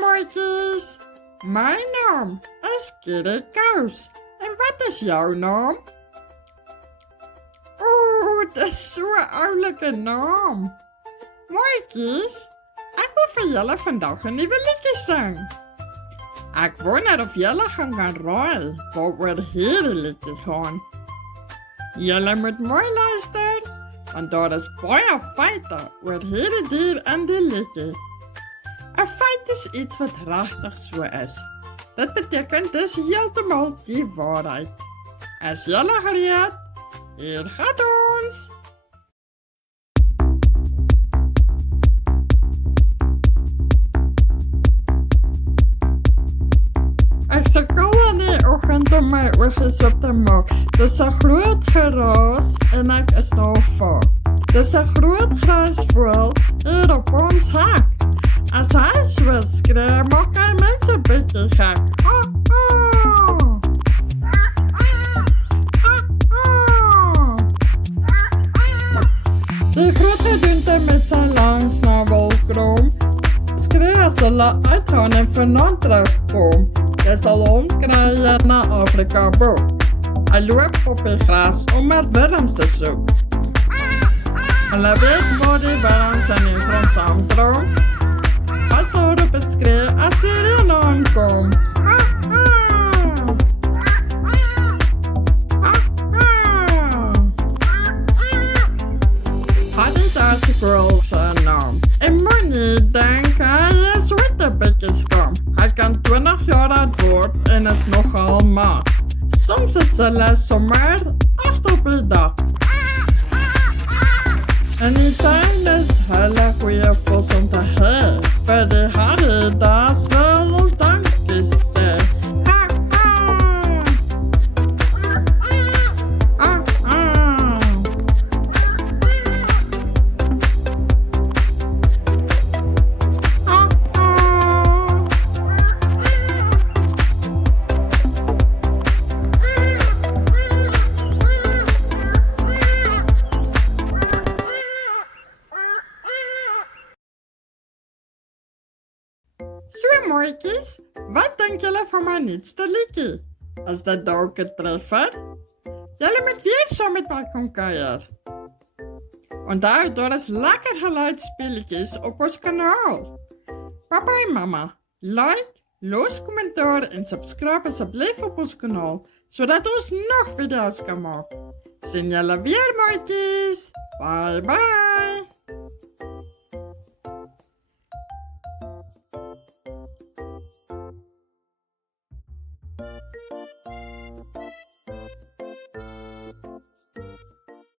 Mooitjes, mijn naam is Kitty Kous. En wat is jouw naam? Oeh, dat is zo'n ouderlijke naam. Mooitjes, ik wil voor jullie vandaag een nieuwe liedje zingen. Ik wonder of jullie gaan raaien waar we het hele liedje gaan. Jullie moeten mooi luisteren, want daar is baie feiten oor het hele dier en die liedje. Een feit is iets wat regtig so is. Dit beteken dis heeltemal die waarheid. As julle gereed, hier gaat ons! Ek sukkel in die oggend om my oogies op te maak. Dis 'n groot geraas en ek is nou vaak. Dis 'n groot grasvoël hier op ons hek. As hy so skree, maak hy mense bietjie gek. Die groot gedoente met sy lang snavelkrom skree as hulle uitgaan en vanaand terugkom. Jy sal hom kry hier na Afrika boek. Hy loop op die gras om maar wurms te soek. Hulle weet waar die wurms in die grond saamdrom. As hoor op het skree as die reën aankom. Dit is die voël sy naam. En moenie dink hy is witte bietjie skam. Hy kan 20 jaar oud word en is nogal mak. Soms is hulle sommer 8 op die dak. En die tuin is hulle goeie vos om te hê. Vir die harde daas wil ons dankie sê. So mooitjies, wat dink julle van my nuutste liedjie? Is dit dalk 'n treffer? Julle moet weer saam met my kom kuier. Onthou, daar is lekker geluidspelletjies op ons kanaal. Papa en mamma, like, los kommentaar en subscribe asseblief op ons kanaal, sodat ons nog video's kan maak. Sien julle weer mooitjies. Bye bye.